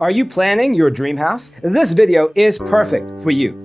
Are you planning your dream house? This video is perfect for you.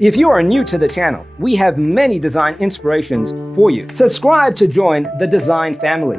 If you are new to the channel, we have many design inspirations for you. Subscribe to join the design family.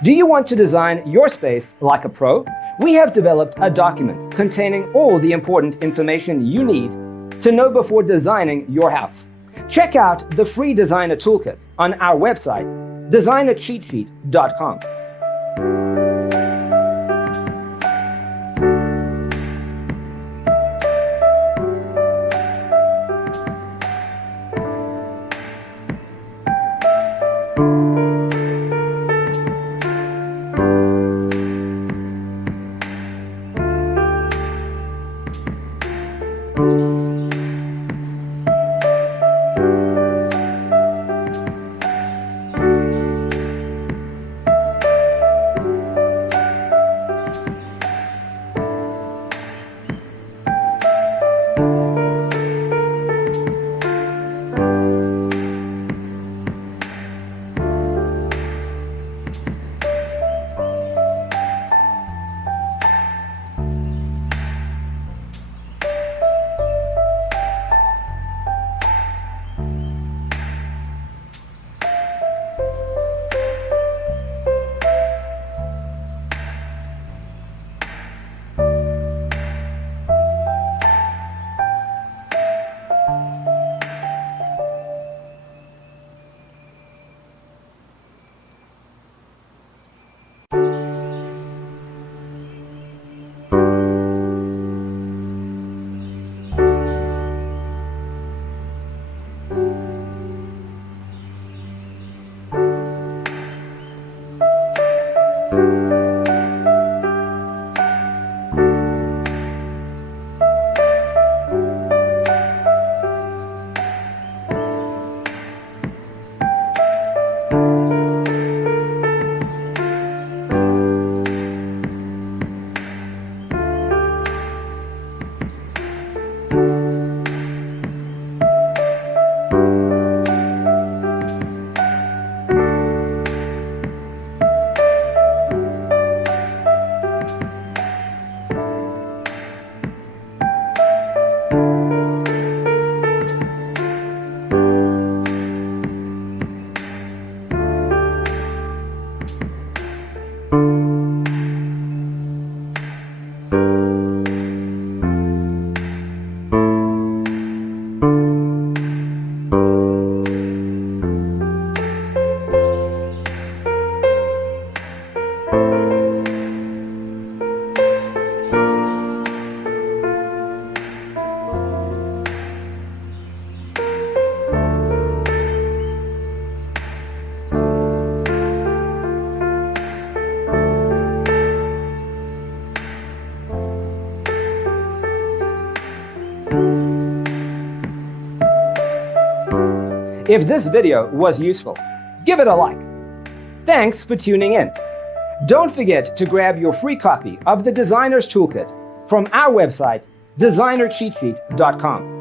Do you want to design your space like a pro? We have developed a document containing all the important information you need to know before designing your house. Check out the free designer toolkit on our website, designercheatsheet.com. If this video was useful, give it a like. Thanks for tuning in. Don't forget to grab your free copy of the Designer's Toolkit from our website, designercheatsheet.com.